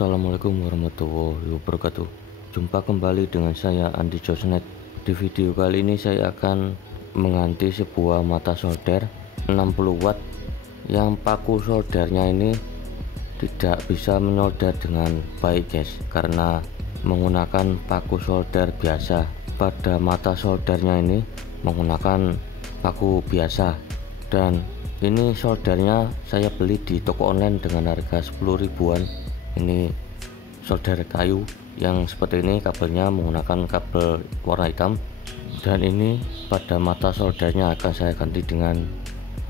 Assalamualaikum warahmatullahi wabarakatuh. Jumpa kembali dengan saya Andi Josnet. Di video kali ini saya akan mengganti sebuah mata solder 60 watt yang paku soldernya ini tidak bisa menyolder dengan baik guys, karena menggunakan paku solder biasa. Pada mata soldernya ini menggunakan paku biasa, dan ini soldernya saya beli di toko online dengan harga 10 ribuan. Ini solder kayu yang seperti ini, kabelnya menggunakan kabel warna hitam, dan ini pada mata soldernya akan saya ganti dengan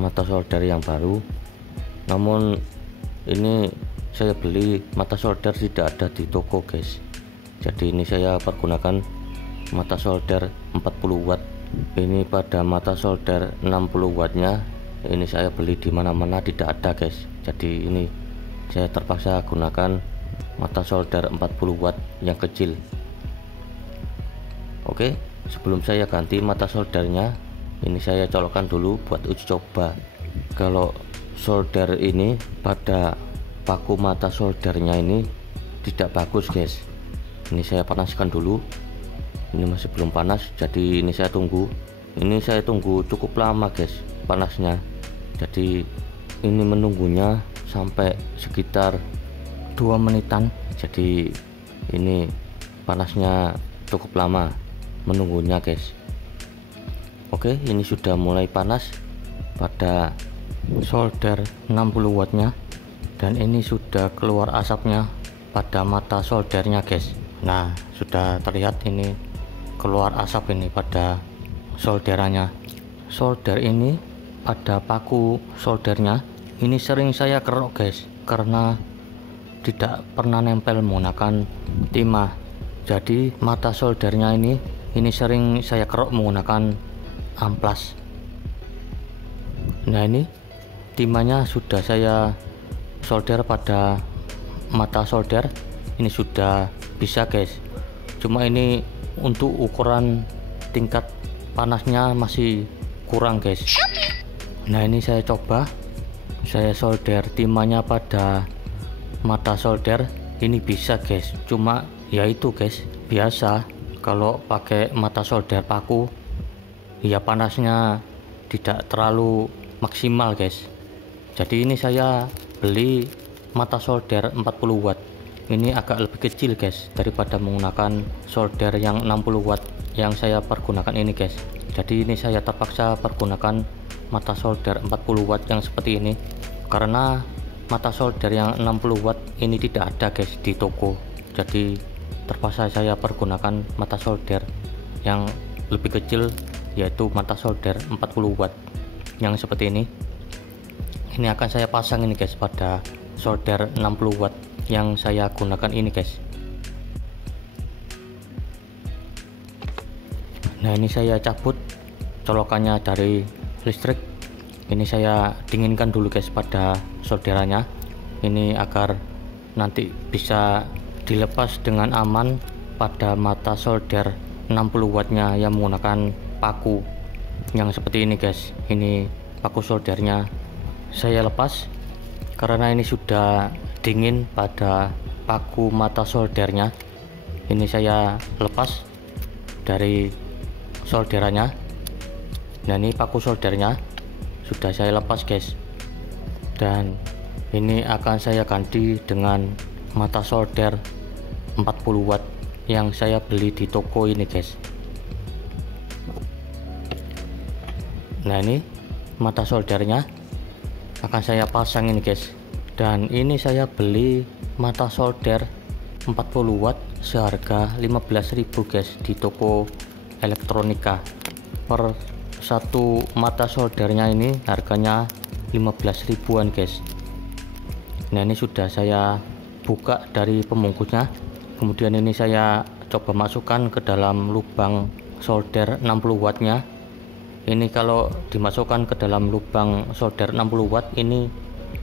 mata solder yang baru. Namun ini saya beli mata solder tidak ada di toko guys, jadi ini saya pergunakan mata solder 40 watt. Ini pada mata solder 60 wattnya ini saya beli di mana-mana tidak ada guys, jadi ini saya terpaksa gunakan mata solder 40 watt yang kecil. Oke, sebelum saya ganti mata soldernya, ini saya colokkan dulu buat uji coba. Kalau solder ini pada paku mata soldernya ini tidak bagus guys. Ini saya panaskan dulu. Ini masih belum panas, jadi ini saya tunggu. Ini saya tunggu cukup lama guys panasnya, jadi ini menunggunya sampai sekitar 2 menitan. Jadi ini panasnya cukup lama menunggunya guys. Oke, ini sudah mulai panas pada solder 60 wattnya, dan ini sudah keluar asapnya pada mata soldernya guys. Nah, sudah terlihat ini keluar asap ini pada solderannya. Solder ini pada paku soldernya ini sering saya kerok guys, karena tidak pernah nempel menggunakan timah. Jadi mata soldernya ini sering saya kerok menggunakan amplas. Nah, ini timahnya sudah saya solder pada mata solder, ini sudah bisa guys. Cuma ini untuk ukuran tingkat panasnya masih kurang guys. Nah, ini saya coba saya solder timahnya pada mata solder, ini bisa guys. Cuma ya itu guys, biasa kalau pakai mata solder paku ya panasnya tidak terlalu maksimal guys. Jadi ini saya beli mata solder 40 watt, ini agak lebih kecil guys daripada menggunakan solder yang 60 watt yang saya pergunakan ini guys. Jadi ini saya terpaksa pergunakan mata solder 40 watt yang seperti ini, karena mata solder yang 60 watt ini tidak ada guys di toko. Jadi terpaksa saya pergunakan mata solder yang lebih kecil, yaitu mata solder 40 watt yang seperti ini. Ini akan saya pasang ini guys pada solder 60 watt yang saya gunakan ini guys. Nah, ini saya cabut colokannya dari listrik. Ini saya dinginkan dulu guys pada solderannya, ini agar nanti bisa dilepas dengan aman pada mata solder 60 wattnya yang menggunakan paku yang seperti ini guys. Ini paku soldernya saya lepas karena ini sudah dingin pada paku mata soldernya. Ini saya lepas dari solderannya. Nah, ini paku soldernya sudah saya lepas guys, dan ini akan saya ganti dengan mata solder 40 watt yang saya beli di toko ini guys. Nah, ini mata soldernya akan saya pasang ini guys, dan ini saya beli mata solder 40 watt seharga 15.000 guys di toko elektronika. Per satu mata soldernya ini harganya 15 ribuan guys. Nah, ini sudah saya buka dari pembungkusnya, kemudian ini saya coba masukkan ke dalam lubang solder 60 wattnya. Ini kalau dimasukkan ke dalam lubang solder 60 watt ini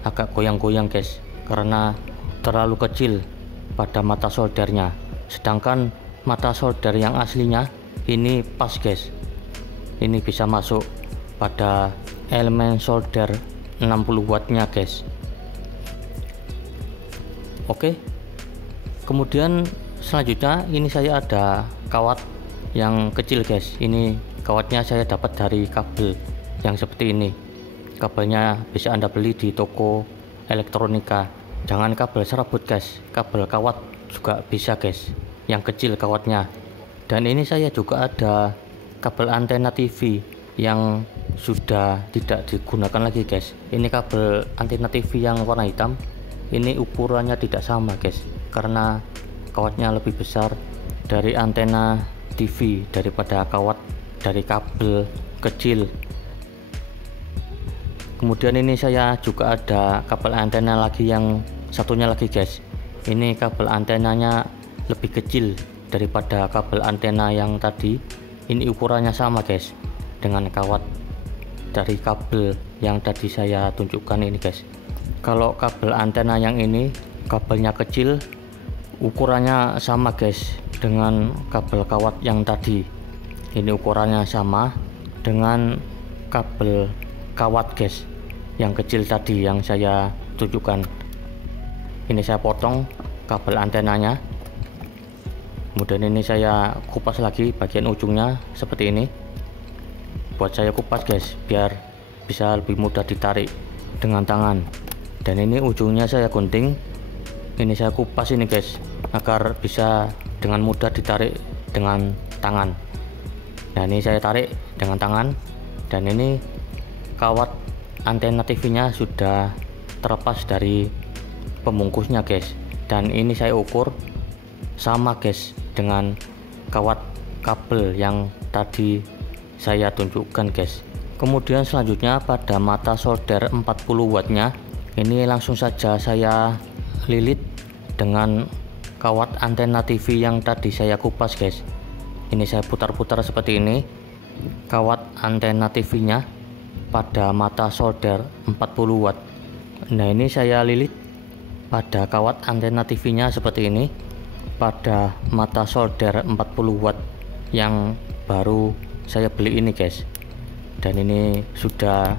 agak goyang-goyang guys, karena terlalu kecil pada mata soldernya. Sedangkan mata solder yang aslinya ini pas guys, ini bisa masuk pada elemen solder 60 wattnya guys. Oke, Kemudian selanjutnya ini saya ada kawat yang kecil guys. Ini kawatnya saya dapat dari kabel yang seperti ini. Kabelnya bisa Anda beli di toko elektronika. Jangan kabel serabut guys, kabel kawat juga bisa guys, yang kecil kawatnya. Dan ini saya juga ada kabel antena TV yang sudah tidak digunakan lagi guys. Ini kabel antena TV yang warna hitam. Ini ukurannya tidak sama guys, karena kawatnya lebih besar dari antena TV daripada kawat dari kabel kecil. Kemudian ini saya juga ada kabel antena lagi yang satunya lagi guys. Ini kabel antenanya lebih kecil daripada kabel antena yang tadi. Ini ukurannya sama guys dengan kawat dari kabel yang tadi saya tunjukkan ini guys. Kalau kabel antena yang ini kabelnya kecil, ukurannya sama guys dengan kabel kawat yang tadi. Ini ukurannya sama dengan kabel kawat guys yang kecil tadi yang saya tunjukkan. Ini saya potong kabel antenanya, kemudian ini saya kupas lagi bagian ujungnya seperti ini. Buat saya kupas guys biar bisa lebih mudah ditarik dengan tangan. Dan ini ujungnya saya gunting, ini saya kupas ini guys agar bisa dengan mudah ditarik dengan tangan. Nah ini saya tarik dengan tangan, dan ini kawat antena TV nya sudah terlepas dari pembungkusnya guys. Dan ini saya ukur sama guys dengan kawat kabel yang tadi saya tunjukkan guys. Kemudian selanjutnya pada mata solder 40 watt nya ini langsung saja saya lilit dengan kawat antena TV yang tadi saya kupas guys. Ini saya putar-putar seperti ini kawat antena TV nya pada mata solder 40 watt. Nah ini saya lilit pada kawat antena TV nya seperti ini pada mata solder 40 watt yang baru saya beli ini guys. Dan ini sudah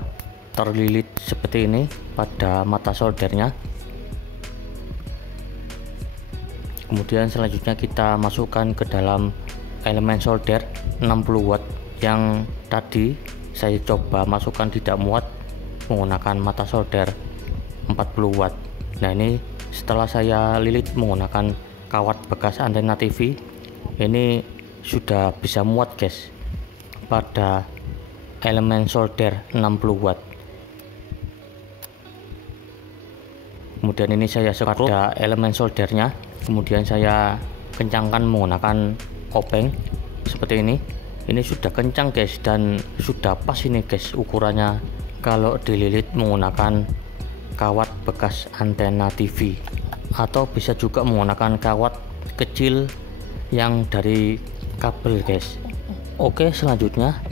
terlilit seperti ini pada mata soldernya. Kemudian selanjutnya kita masukkan ke dalam elemen solder 60 watt yang tadi saya coba masukkan tidak muat menggunakan mata solder 40 watt. Nah ini setelah saya lilit menggunakan kawat bekas antena TV, ini sudah bisa muat guys pada elemen solder 60 watt. Kemudian ini saya sekrup pada elemen soldernya, kemudian saya kencangkan menggunakan obeng seperti ini. Ini sudah kencang guys dan sudah pas ini guys ukurannya kalau dililit menggunakan kawat bekas antena TV, atau bisa juga menggunakan kawat kecil yang dari kabel guys. Oke, selanjutnya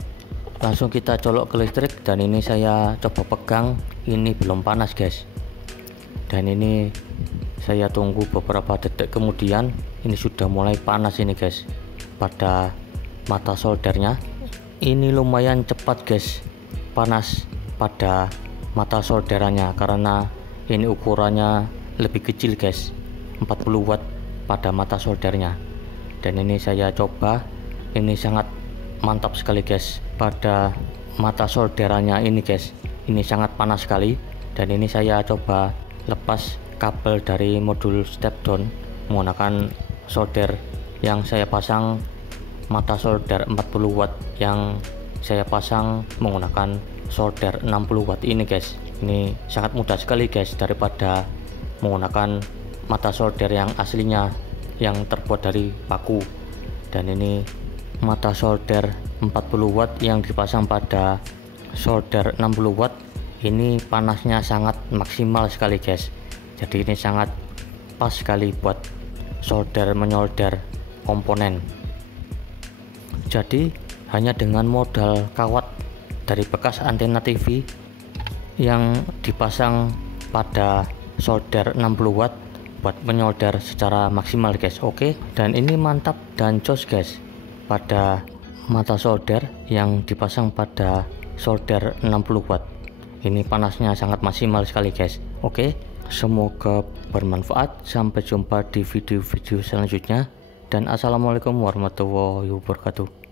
langsung kita colok ke listrik, dan ini saya coba pegang, ini belum panas guys. Dan ini saya tunggu beberapa detik kemudian ini sudah mulai panas ini guys pada mata soldernya. Ini lumayan cepat guys panas pada mata solderannya karena ini ukurannya lebih kecil guys, 40 watt pada mata soldernya. Dan ini saya coba, ini sangat mantap sekali guys pada mata solderannya ini guys. Ini sangat panas sekali. Dan ini saya coba lepas kabel dari modul step down menggunakan solder yang saya pasang mata solder 40 watt yang saya pasang menggunakan solder 60 watt ini guys. Ini sangat mudah sekali guys daripada menggunakan mata solder yang aslinya yang terbuat dari paku. Dan ini mata solder 40 watt yang dipasang pada solder 60 watt ini panasnya sangat maksimal sekali guys. Jadi ini sangat pas sekali buat solder menyolder komponen. Jadi hanya dengan modal kawat dari bekas antena TV yang dipasang pada solder 60 watt buat menyolder secara maksimal guys. Oke, dan ini mantap dan jos guys pada mata solder yang dipasang pada solder 60 watt. Ini panasnya sangat maksimal sekali guys. Oke, Semoga bermanfaat. Sampai jumpa di video-video selanjutnya, dan assalamualaikum warahmatullahi wabarakatuh.